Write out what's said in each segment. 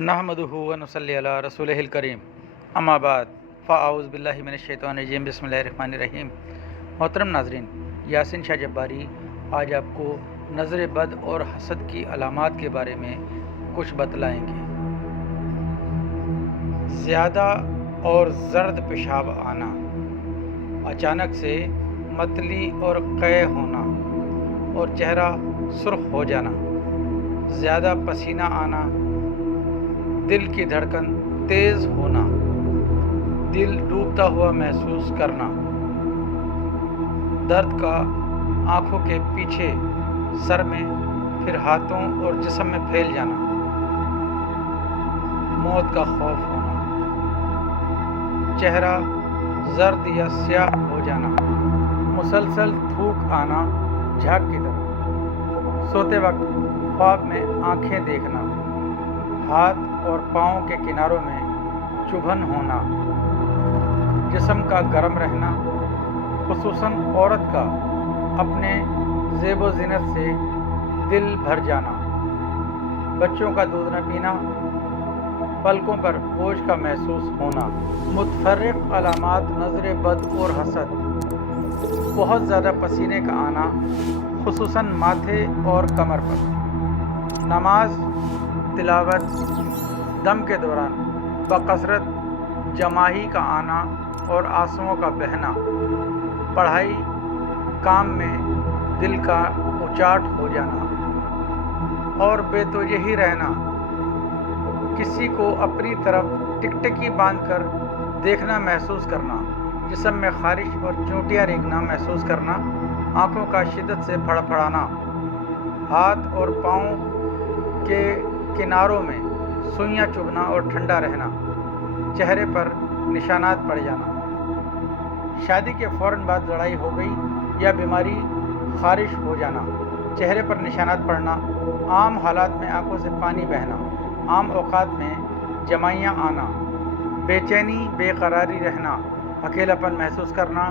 नहमदुहु व नसल्ली अला रसूलिहिल करीम अम्मा बाद फ़अऊज़ु बिल्लाहि मिनश्शैतानिर्रजीम बिस्मिल्लाहिर्रहमानिर्रहीम। मोहतरम नाज़रीन, यासिन शाह जब्बारी आज आपको नज़र बद और हसद की अलामात के बारे में कुछ बतलाएंगे। ज़्यादा और ज़र्द पेशाब आना, अचानक से मतली और क़ै होना और चेहरा सुर्ख हो जाना, ज़्यादा पसीना आना, दिल की धड़कन तेज़ होना, दिल डूबता हुआ महसूस करना, दर्द का आँखों के पीछे, सर में, फिर हाथों और जिस्म में फैल जाना, मौत का खौफ होना, चेहरा जर्द या स्याह हो जाना, मुसलसल थूक आना झाग की तरह, सोते वक्त ख्वाब में आँखें देखना, हाथ और पाँव के किनारों में चुभन होना, जिस्म का गर्म रहना, खुसूसन औरत का अपने ज़ेबो ज़ीनत से दिल भर जाना, बच्चों का दूध न पीना, पलकों पर बोझ का महसूस होना। मुतफर्रिक़ अलामात नज़र बद और हसद, बहुत ज़्यादा पसीने का आना, खुसूसन माथे और कमर पर, नमाज तिलावत दम के दौरान बकसरत जमाही का आना और आंसुओं का बहना, पढ़ाई काम में दिल का उचाट हो जाना और बेतवजही रहना, किसी को अपनी तरफ टिकटिकी बांधकर देखना महसूस करना, जिस्म में खारिश और चोटियाँ रेंगना महसूस करना, आँखों का शिद्दत से फड़फड़ाना, हाथ और पाँव के किनारों में सुइयाँ चुभना और ठंडा रहना, चेहरे पर निशानात पड़ जाना, शादी के फ़ौरन बाद लड़ाई हो गई या बीमारी खारिश हो जाना, चेहरे पर निशानात पड़ना, आम हालात में आंखों से पानी बहना, आम औक़ात में जमाइयाँ आना, बेचैनी बेकरारी रहना, अकेलापन महसूस करना,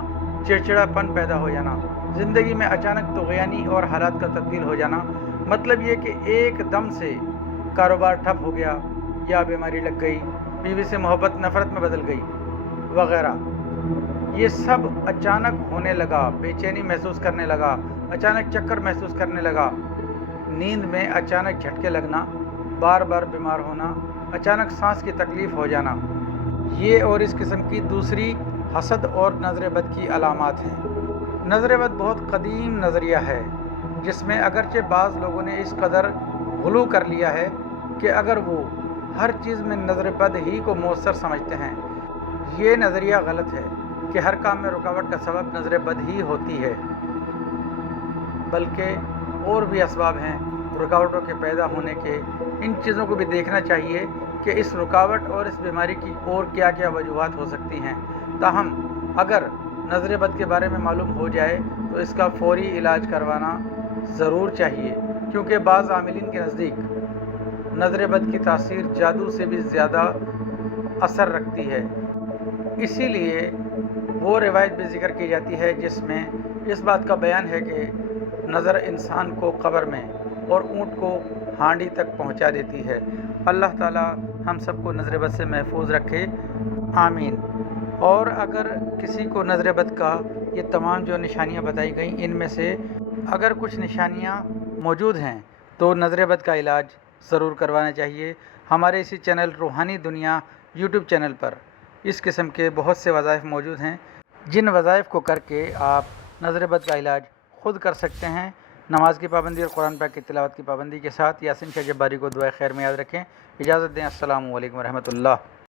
चिड़चिड़ापन पैदा हो जाना, ज़िंदगी में अचानक तुग़यानी और हालात का तब्दील हो जाना, मतलब ये कि एकदम से कारोबार ठप हो गया या बीमारी लग गई, बीवी से मोहब्बत नफ़रत में बदल गई वग़ैरह। ये सब अचानक होने लगा, बेचैनी महसूस करने लगा, अचानक चक्कर महसूस करने लगा, नींद में अचानक झटके लगना, बार बार बीमार होना, अचानक सांस की तकलीफ़ हो जाना, ये और इस किस्म की दूसरी हसद और नज़र बद की अलामात हैं। नज़र बद बहुत कदीम नज़रिया है, जिसमें अगरचे बाज़ लोगों ने इस कदर गुलू कर लिया है कि अगर वो हर चीज़ में नज़र बद ही को मौसर समझते हैं। ये नज़रिया गलत है कि हर काम में रुकावट का सबब नज़र बद ही होती है, बल्कि और भी असबाब हैं रुकावटों के पैदा होने के। इन चीज़ों को भी देखना चाहिए कि इस रुकावट और इस बीमारी की और क्या क्या वजूहात हो सकती हैं। ताहम अगर नज़र बद के बारे में मालूम हो जाए तो इसका फ़ौरी इलाज करवाना ज़रूर चाहिए, क्योंकि बाज़ आमिलीन के नज़दीक नज़र बद की तासीर जादू से भी ज़्यादा असर रखती है। इसीलिए वो रिवायत भी ज़िक्र की जाती है जिसमें इस बात का बयान है कि नज़र इंसान को कब्र में और ऊँट को हांडी तक पहुँचा देती है। अल्लाह ताला हम सबको नज़र बद से महफूज रखे, आमीन। और अगर किसी को नज़र बद का ये तमाम जो निशानियाँ बताई गई, इनमें से अगर कुछ निशानियाँ मौजूद हैं तो नज़र बद का इलाज ज़रूर करवाना चाहिए। हमारे इसी चैनल रूहानी दुनिया यूट्यूब चैनल पर इस किस्म के बहुत से वज़ाइफ मौजूद हैं, जिन वज़ाइफ को करके आप नज़र बद का इलाज ख़ुद कर सकते हैं। नमाज की पाबंदी और कुरान पाक की तिलावत की पाबंदी के साथ यासिन शाह जब्बारी को दुआ खैर में याद रखें। इजाज़त दें। अस्सलामु अलैकुम व रहमतुल्लाह।